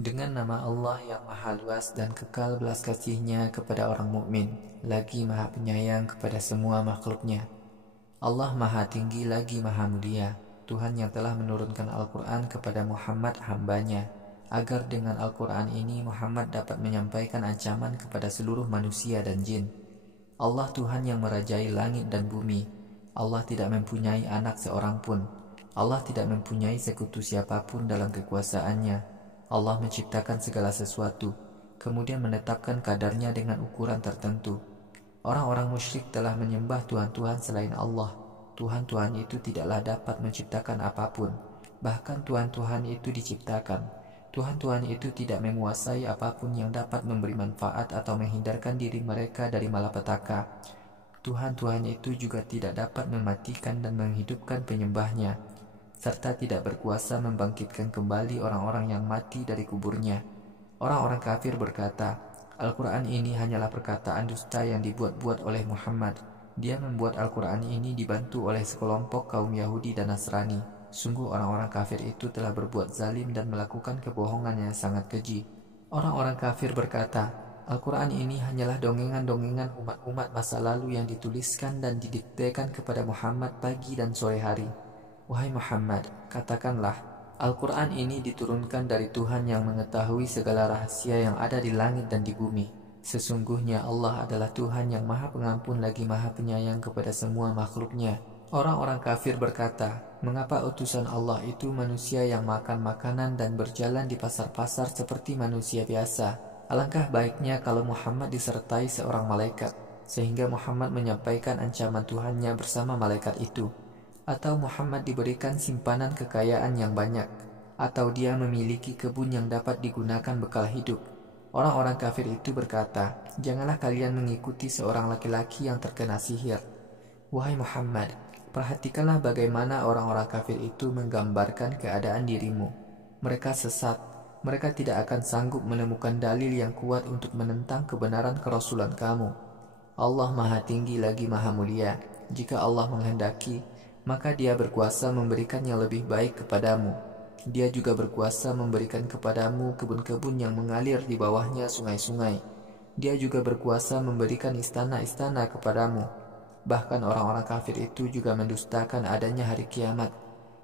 Dengan nama Allah yang maha luas dan kekal belas kasih-Nya kepada orang mukmin, lagi maha penyayang kepada semua makhluknya. Allah maha tinggi lagi maha mulia, Tuhan yang telah menurunkan Al-Quran kepada Muhammad hambanya, agar dengan Al-Quran ini Muhammad dapat menyampaikan ancaman kepada seluruh manusia dan jin. Allah Tuhan yang merajai langit dan bumi. Allah tidak mempunyai anak seorang pun. Allah tidak mempunyai sekutu siapapun dalam kekuasaannya. Allah menciptakan segala sesuatu, kemudian menetapkan kadarnya dengan ukuran tertentu. Orang-orang musyrik telah menyembah Tuhan-Tuhan selain Allah. Tuhan-Tuhan itu tidaklah dapat menciptakan apapun. Bahkan Tuhan-Tuhan itu diciptakan. Tuhan-Tuhan itu tidak menguasai apapun yang dapat memberi manfaat atau menghindarkan diri mereka dari malapetaka. Tuhan-Tuhan itu juga tidak dapat mematikan dan menghidupkan penyembahnya, serta tidak berkuasa membangkitkan kembali orang-orang yang mati dari kuburnya. Orang-orang kafir berkata, Al-Quran ini hanyalah perkataan dusta yang dibuat-buat oleh Muhammad. Dia membuat Al-Quran ini dibantu oleh sekelompok kaum Yahudi dan Nasrani. Sungguh orang-orang kafir itu telah berbuat zalim dan melakukan kebohongan yang sangat keji. Orang-orang kafir berkata, Al-Quran ini hanyalah dongengan-dongengan umat-umat masa lalu yang dituliskan dan didiktekan kepada Muhammad pagi dan sore hari. Wahai Muhammad, katakanlah, Al-Quran ini diturunkan dari Tuhan yang mengetahui segala rahasia yang ada di langit dan di bumi. Sesungguhnya Allah adalah Tuhan yang maha pengampun lagi maha penyayang kepada semua makhluknya. Orang-orang kafir berkata, mengapa utusan Allah itu manusia yang makan makanan dan berjalan di pasar-pasar seperti manusia biasa? Alangkah baiknya kalau Muhammad disertai seorang malaikat, sehingga Muhammad menyampaikan ancaman Tuhannya bersama malaikat itu. Atau Muhammad diberikan simpanan kekayaan yang banyak, atau dia memiliki kebun yang dapat digunakan bekal hidup. Orang-orang kafir itu berkata, janganlah kalian mengikuti seorang laki-laki yang terkena sihir. Wahai Muhammad, perhatikanlah bagaimana orang-orang kafir itu menggambarkan keadaan dirimu. Mereka sesat, mereka tidak akan sanggup menemukan dalil yang kuat untuk menentang kebenaran kerasulan kamu. Allah maha tinggi lagi maha mulia. Jika Allah menghendaki, maka Dia berkuasa memberikan yang lebih baik kepadamu. Dia juga berkuasa memberikan kepadamu kebun-kebun yang mengalir di bawahnya sungai-sungai. Dia juga berkuasa memberikan istana-istana kepadamu. Bahkan orang-orang kafir itu juga mendustakan adanya hari kiamat.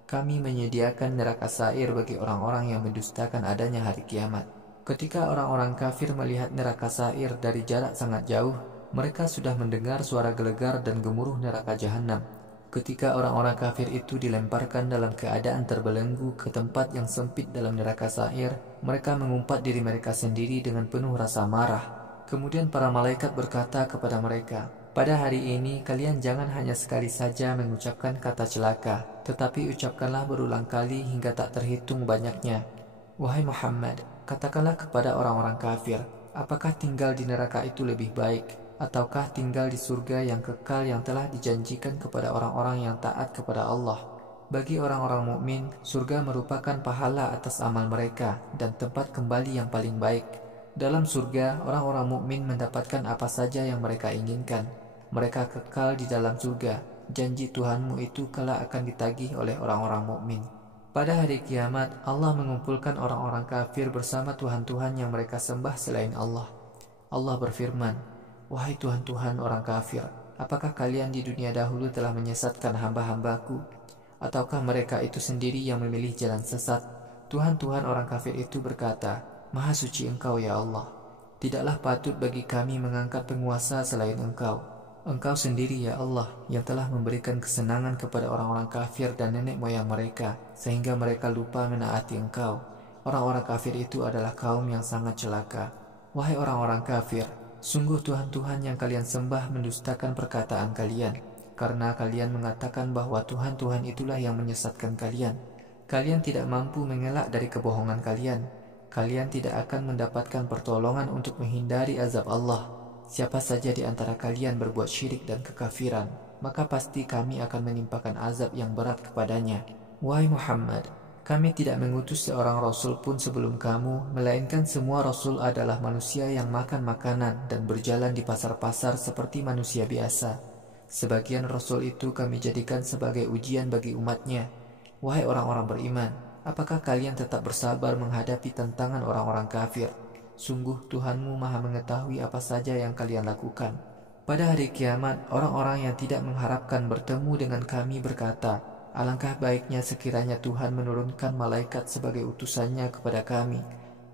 Kami menyediakan neraka sair bagi orang-orang yang mendustakan adanya hari kiamat. Ketika orang-orang kafir melihat neraka sair dari jarak sangat jauh, mereka sudah mendengar suara gelegar dan gemuruh neraka jahanam. Ketika orang-orang kafir itu dilemparkan dalam keadaan terbelenggu ke tempat yang sempit dalam neraka sair, mereka mengumpat diri mereka sendiri dengan penuh rasa marah. Kemudian para malaikat berkata kepada mereka, pada hari ini kalian jangan hanya sekali saja mengucapkan kata celaka, tetapi ucapkanlah berulang kali hingga tak terhitung banyaknya. Wahai Muhammad, katakanlah kepada orang-orang kafir, apakah tinggal di neraka itu lebih baik, ataukah tinggal di surga yang kekal yang telah dijanjikan kepada orang-orang yang taat kepada Allah? Bagi orang-orang mukmin, surga merupakan pahala atas amal mereka dan tempat kembali yang paling baik. Dalam surga, orang-orang mukmin mendapatkan apa saja yang mereka inginkan. Mereka kekal di dalam surga. Janji Tuhanmu itu kelak akan ditagih oleh orang-orang mukmin. Pada hari kiamat, Allah mengumpulkan orang-orang kafir bersama Tuhan-Tuhan yang mereka sembah selain Allah. Allah berfirman, wahai Tuhan-Tuhan orang kafir, apakah kalian di dunia dahulu telah menyesatkan hamba-hambaku? Ataukah mereka itu sendiri yang memilih jalan sesat? Tuhan-Tuhan orang kafir itu berkata, Maha suci Engkau ya Allah. Tidaklah patut bagi kami mengangkat penguasa selain Engkau. Engkau sendiri ya Allah yang telah memberikan kesenangan kepada orang-orang kafir dan nenek moyang mereka, sehingga mereka lupa menaati Engkau. Orang-orang kafir itu adalah kaum yang sangat celaka. Wahai orang-orang kafir, sungguh Tuhan-Tuhan yang kalian sembah mendustakan perkataan kalian, karena kalian mengatakan bahwa Tuhan-Tuhan itulah yang menyesatkan kalian. Kalian tidak mampu mengelak dari kebohongan kalian. Kalian tidak akan mendapatkan pertolongan untuk menghindari azab Allah. Siapa saja di antara kalian berbuat syirik dan kekafiran, maka pasti kami akan menimpakan azab yang berat kepadanya. Wahai Muhammad, kami tidak mengutus seorang rasul pun sebelum kamu, melainkan semua rasul adalah manusia yang makan makanan dan berjalan di pasar-pasar seperti manusia biasa. Sebagian rasul itu kami jadikan sebagai ujian bagi umatnya. Wahai orang-orang beriman, apakah kalian tetap bersabar menghadapi tantangan orang-orang kafir? Sungguh Tuhanmu Maha mengetahui apa saja yang kalian lakukan. Pada hari kiamat, orang-orang yang tidak mengharapkan bertemu dengan kami berkata, alangkah baiknya sekiranya Tuhan menurunkan malaikat sebagai utusannya kepada kami,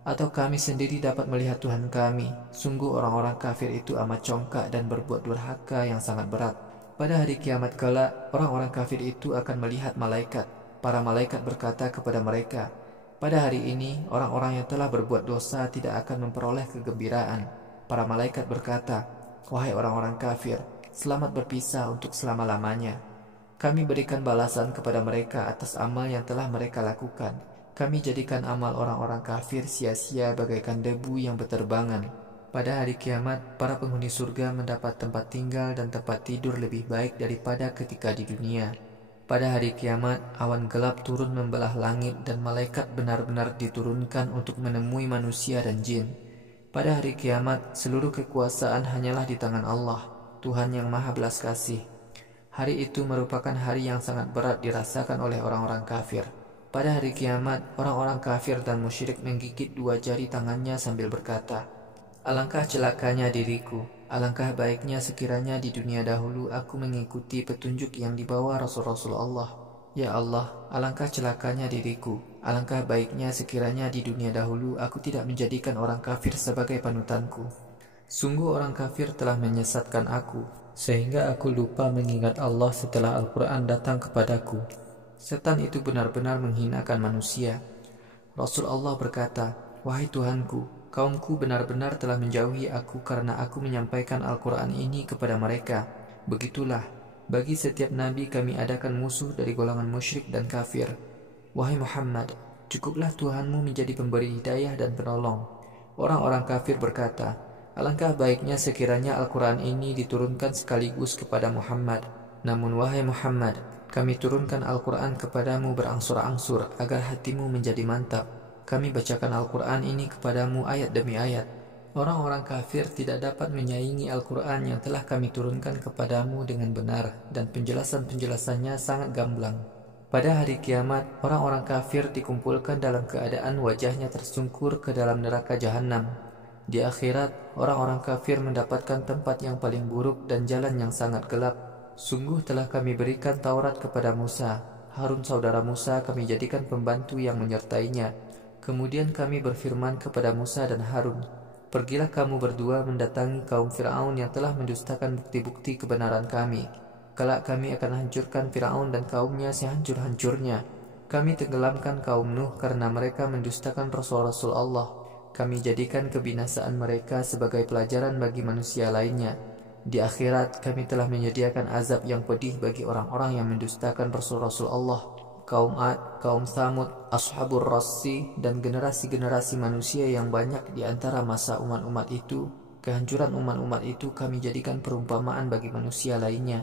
atau kami sendiri dapat melihat Tuhan kami. Sungguh orang-orang kafir itu amat congkak dan berbuat durhaka yang sangat berat. Pada hari kiamat kelak, orang-orang kafir itu akan melihat malaikat. Para malaikat berkata kepada mereka, pada hari ini, orang-orang yang telah berbuat dosa tidak akan memperoleh kegembiraan. Para malaikat berkata, wahai orang-orang kafir, selamat berpisah untuk selama-lamanya. Kami berikan balasan kepada mereka atas amal yang telah mereka lakukan. Kami jadikan amal orang-orang kafir sia-sia bagaikan debu yang berterbangan. Pada hari kiamat, para penghuni surga mendapat tempat tinggal dan tempat tidur lebih baik daripada ketika di dunia. Pada hari kiamat, awan gelap turun membelah langit dan malaikat benar-benar diturunkan untuk menemui manusia dan jin. Pada hari kiamat, seluruh kekuasaan hanyalah di tangan Allah, Tuhan yang Maha Belas Kasih. Hari itu merupakan hari yang sangat berat dirasakan oleh orang-orang kafir. Pada hari kiamat, orang-orang kafir dan musyrik menggigit dua jari tangannya sambil berkata, alangkah celakanya diriku. Alangkah baiknya sekiranya di dunia dahulu aku mengikuti petunjuk yang dibawa Rasul-Rasul Allah. Ya Allah, alangkah celakanya diriku. Alangkah baiknya sekiranya di dunia dahulu aku tidak menjadikan orang kafir sebagai panutanku. Sungguh orang kafir telah menyesatkan aku, sehingga aku lupa mengingat Allah setelah Al-Quran datang kepadaku. Setan itu benar-benar menghinakan manusia. Rasul Allah berkata, wahai Tuhanku, kaumku benar-benar telah menjauhi aku karena aku menyampaikan Al-Quran ini kepada mereka. Begitulah, bagi setiap nabi kami adakan musuh dari golongan musyrik dan kafir. Wahai Muhammad, cukuplah Tuhanmu menjadi pemberi hidayah dan penolong. Orang-orang kafir berkata, alangkah baiknya sekiranya Al-Quran ini diturunkan sekaligus kepada Muhammad. Namun wahai Muhammad, kami turunkan Al-Quran kepadamu berangsur-angsur agar hatimu menjadi mantap. Kami bacakan Al-Quran ini kepadamu ayat demi ayat. Orang-orang kafir tidak dapat menyaingi Al-Quran yang telah kami turunkan kepadamu dengan benar, dan penjelasan-penjelasannya sangat gamblang. Pada hari kiamat, orang-orang kafir dikumpulkan dalam keadaan wajahnya tersungkur ke dalam neraka jahanam. Di akhirat, orang-orang kafir mendapatkan tempat yang paling buruk dan jalan yang sangat gelap. Sungguh telah kami berikan Taurat kepada Musa. Harun saudara Musa kami jadikan pembantu yang menyertainya. Kemudian kami berfirman kepada Musa dan Harun, pergilah kamu berdua mendatangi kaum Fir'aun yang telah mendustakan bukti-bukti kebenaran kami. Kelak kami akan hancurkan Fir'aun dan kaumnya sehancur-hancurnya. Kami tenggelamkan kaum Nuh karena mereka mendustakan Rasul-Rasul Allah. Kami jadikan kebinasaan mereka sebagai pelajaran bagi manusia lainnya. Di akhirat kami telah menyediakan azab yang pedih bagi orang-orang yang mendustakan Rasul-Rasul Allah. Kaum Ad, kaum Tsamud, Ashabur Rassi, dan generasi-generasi manusia yang banyak di antara masa umat-umat itu, kehancuran umat-umat itu kami jadikan perumpamaan bagi manusia lainnya.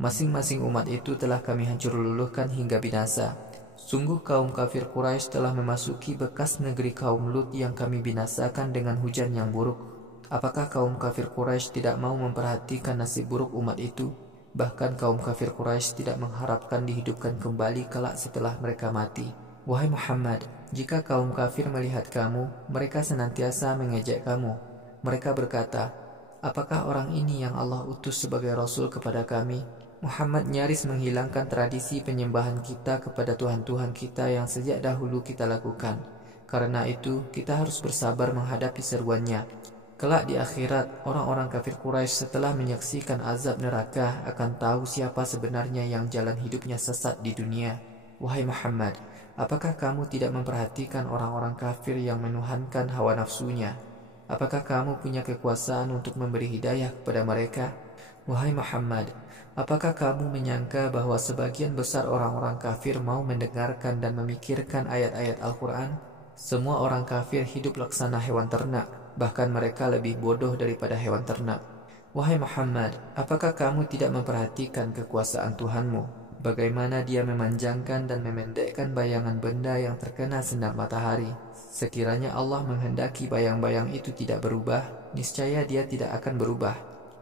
Masing-masing umat itu telah kami hancur luluhkan hingga binasa. Sungguh kaum kafir Quraisy telah memasuki bekas negeri kaum Lut yang kami binasakan dengan hujan yang buruk. Apakah kaum kafir Quraisy tidak mau memperhatikan nasib buruk umat itu? Bahkan kaum kafir Quraisy tidak mengharapkan dihidupkan kembali kelak setelah mereka mati. Wahai Muhammad, jika kaum kafir melihat kamu, mereka senantiasa mengejek kamu. Mereka berkata, apakah orang ini yang Allah utus sebagai Rasul kepada kami? Muhammad nyaris menghilangkan tradisi penyembahan kita kepada Tuhan-Tuhan kita yang sejak dahulu kita lakukan. Karena itu, kita harus bersabar menghadapi seruannya. Kelak di akhirat, orang-orang kafir Quraisy setelah menyaksikan azab neraka akan tahu siapa sebenarnya yang jalan hidupnya sesat di dunia. Wahai Muhammad, apakah kamu tidak memperhatikan orang-orang kafir yang menuhankan hawa nafsunya? Apakah kamu punya kekuasaan untuk memberi hidayah kepada mereka? Wahai Muhammad, apakah kamu menyangka bahwa sebagian besar orang-orang kafir mau mendengarkan dan memikirkan ayat-ayat Al-Quran? Semua orang kafir hidup laksana hewan ternak. Bahkan mereka lebih bodoh daripada hewan ternak. Wahai Muhammad, apakah kamu tidak memperhatikan kekuasaan Tuhanmu? Bagaimana dia memanjangkan dan memendekkan bayangan benda yang terkena sinar matahari. Sekiranya Allah menghendaki bayang-bayang itu tidak berubah, niscaya dia tidak akan berubah.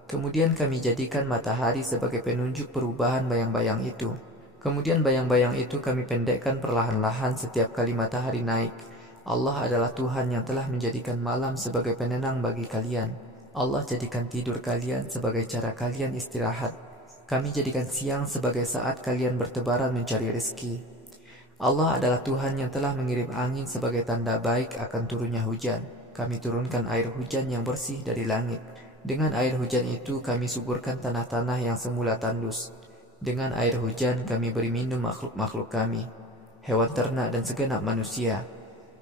Kemudian kami jadikan matahari sebagai penunjuk perubahan bayang-bayang itu. Kemudian bayang-bayang itu kami pendekkan perlahan-lahan setiap kali matahari naik. Allah adalah Tuhan yang telah menjadikan malam sebagai penenang bagi kalian. Allah jadikan tidur kalian sebagai cara kalian istirahat. Kami jadikan siang sebagai saat kalian bertebaran mencari rezeki. Allah adalah Tuhan yang telah mengirim angin sebagai tanda baik akan turunnya hujan. Kami turunkan air hujan yang bersih dari langit. Dengan air hujan itu kami suburkan tanah-tanah yang semula tandus. Dengan air hujan kami beri minum makhluk-makhluk kami, hewan ternak dan segenap manusia.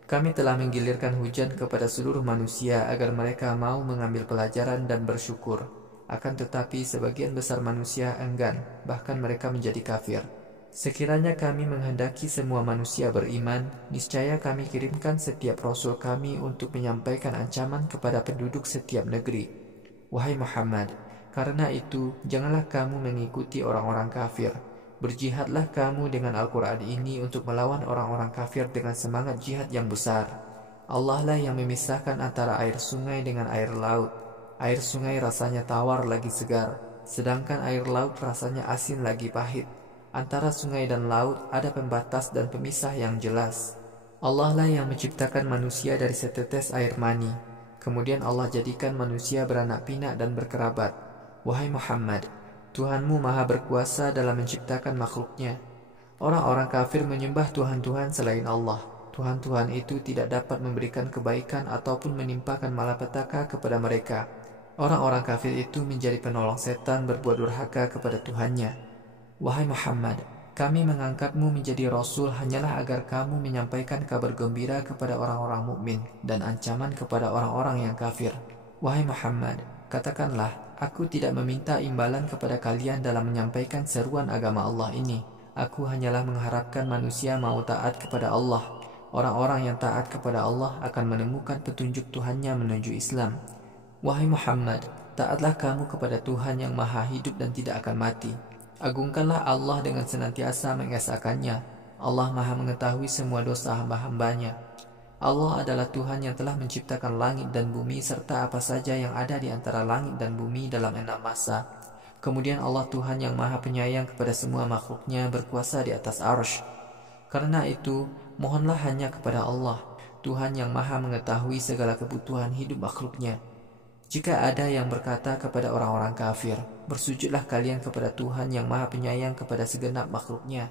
Kami telah menggilirkan hujan kepada seluruh manusia agar mereka mau mengambil pelajaran dan bersyukur. Akan tetapi sebagian besar manusia enggan, bahkan mereka menjadi kafir. Sekiranya kami menghendaki semua manusia beriman, niscaya kami kirimkan setiap rasul kami untuk menyampaikan ancaman kepada penduduk setiap negeri. Wahai Muhammad, karena itu janganlah kamu mengikuti orang-orang kafir. Berjihadlah kamu dengan Al-Quran ini untuk melawan orang-orang kafir dengan semangat jihad yang besar. Allah lah yang memisahkan antara air sungai dengan air laut. Air sungai rasanya tawar lagi segar, sedangkan air laut rasanya asin lagi pahit. Antara sungai dan laut ada pembatas dan pemisah yang jelas. Allah lah yang menciptakan manusia dari setetes air mani. Kemudian Allah jadikan manusia beranak pinak dan berkerabat. Wahai Muhammad, Tuhanmu maha berkuasa dalam menciptakan makhluknya. Orang-orang kafir menyembah Tuhan-Tuhan selain Allah. Tuhan-Tuhan itu tidak dapat memberikan kebaikan ataupun menimpakan malapetaka kepada mereka. Orang-orang kafir itu menjadi penolong setan berbuat durhaka kepada Tuhannya. Wahai Muhammad, kami mengangkatmu menjadi Rasul hanyalah agar kamu menyampaikan kabar gembira kepada orang-orang mukmin dan ancaman kepada orang-orang yang kafir. Wahai Muhammad, katakanlah, aku tidak meminta imbalan kepada kalian dalam menyampaikan seruan agama Allah ini. Aku hanyalah mengharapkan manusia mau taat kepada Allah. Orang-orang yang taat kepada Allah akan menemukan petunjuk Tuhannya menuju Islam. Wahai Muhammad, taatlah kamu kepada Tuhan yang maha hidup dan tidak akan mati. Agungkanlah Allah dengan senantiasa mengesahkannya. Allah maha mengetahui semua dosa hamba-hambanya. Allah adalah Tuhan yang telah menciptakan langit dan bumi serta apa saja yang ada di antara langit dan bumi dalam 6 masa. Kemudian Allah Tuhan yang maha penyayang kepada semua makhluknya berkuasa di atas arsy. Karena itu, mohonlah hanya kepada Allah, Tuhan yang maha mengetahui segala kebutuhan hidup makhluknya. Jika ada yang berkata kepada orang-orang kafir, bersujudlah kalian kepada Tuhan yang maha penyayang kepada segenap makhluknya.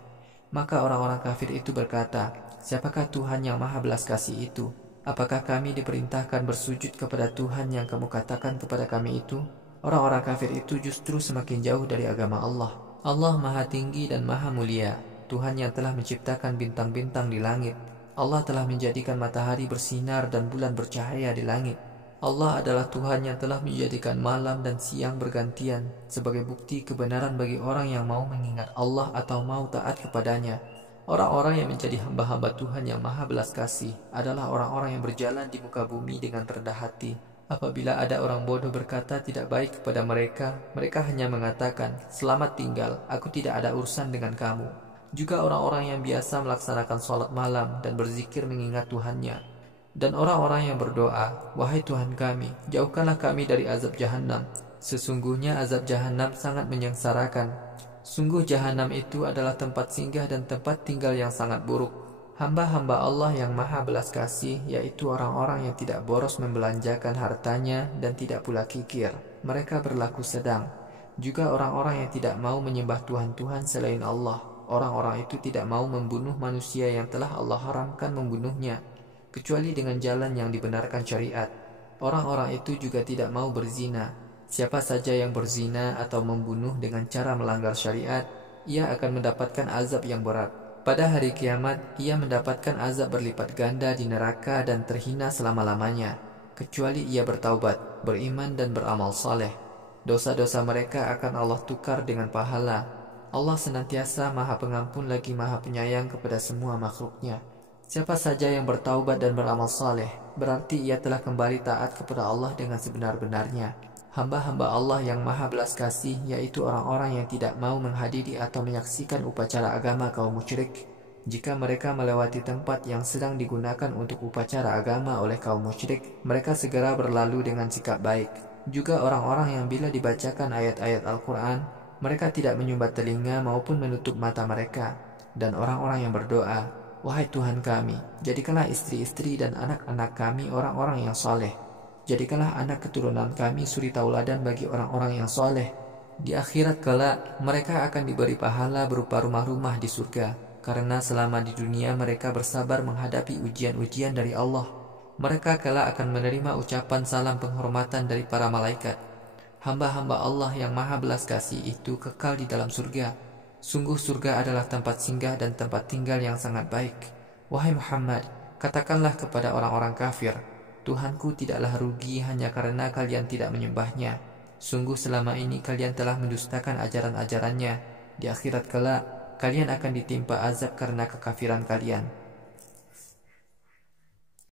Maka orang-orang kafir itu berkata, siapakah Tuhan yang maha belas kasih itu? Apakah kami diperintahkan bersujud kepada Tuhan yang kamu katakan kepada kami itu? Orang-orang kafir itu justru semakin jauh dari agama Allah. Allah maha tinggi dan maha mulia, Tuhan yang telah menciptakan bintang-bintang di langit. Allah telah menjadikan matahari bersinar dan bulan bercahaya di langit. Allah adalah Tuhan yang telah menjadikan malam dan siang bergantian sebagai bukti kebenaran bagi orang yang mau mengingat Allah atau mau taat kepadanya. Orang-orang yang menjadi hamba-hamba Tuhan yang maha belas kasih adalah orang-orang yang berjalan di muka bumi dengan rendah hati. Apabila ada orang bodoh berkata tidak baik kepada mereka, mereka hanya mengatakan, selamat tinggal, aku tidak ada urusan dengan kamu. Juga orang-orang yang biasa melaksanakan sholat malam dan berzikir mengingat Tuhannya. Dan orang-orang yang berdoa, wahai Tuhan kami, jauhkanlah kami dari azab Jahannam. Sesungguhnya azab Jahannam sangat menyengsarakan. Sungguh Jahannam itu adalah tempat singgah dan tempat tinggal yang sangat buruk. Hamba-hamba Allah yang maha belas kasih, yaitu orang-orang yang tidak boros membelanjakan hartanya dan tidak pula kikir. Mereka berlaku sedang. Juga orang-orang yang tidak mau menyembah Tuhan-Tuhan selain Allah. Orang-orang itu tidak mau membunuh manusia yang telah Allah haramkan membunuhnya, kecuali dengan jalan yang dibenarkan syariat. Orang-orang itu juga tidak mau berzina. Siapa saja yang berzina atau membunuh dengan cara melanggar syariat, ia akan mendapatkan azab yang berat. Pada hari kiamat, ia mendapatkan azab berlipat ganda di neraka dan terhina selama-lamanya, kecuali ia bertaubat, beriman dan beramal saleh. Dosa-dosa mereka akan Allah tukar dengan pahala. Allah senantiasa maha pengampun lagi maha penyayang kepada semua makhluknya. Siapa saja yang bertaubat dan beramal saleh, berarti ia telah kembali taat kepada Allah dengan sebenar-benarnya. Hamba-hamba Allah yang maha belas kasih, yaitu orang-orang yang tidak mau menghadiri atau menyaksikan upacara agama kaum musyrik. Jika mereka melewati tempat yang sedang digunakan untuk upacara agama oleh kaum musyrik, mereka segera berlalu dengan sikap baik. Juga orang-orang yang bila dibacakan ayat-ayat Al-Quran, Mereka tidak menyumbat telinga maupun menutup mata mereka. Dan orang-orang yang berdoa, "Wahai Tuhan kami, jadikanlah istri-istri dan anak-anak kami orang-orang yang soleh. Jadikanlah anak keturunan kami suri tauladan bagi orang-orang yang soleh." Di akhirat kelak, mereka akan diberi pahala berupa rumah-rumah di surga, karena selama di dunia mereka bersabar menghadapi ujian-ujian dari Allah. Mereka kelak akan menerima ucapan salam penghormatan dari para malaikat. Hamba-hamba Allah yang maha belas kasih itu kekal di dalam surga. Sungguh surga adalah tempat singgah dan tempat tinggal yang sangat baik. Wahai Muhammad, katakanlah kepada orang-orang kafir, Tuhanku tidaklah rugi hanya karena kalian tidak menyembahnya. Sungguh selama ini kalian telah mendustakan ajaran-ajarannya. Di akhirat kelak, kalian akan ditimpa azab karena kekafiran kalian.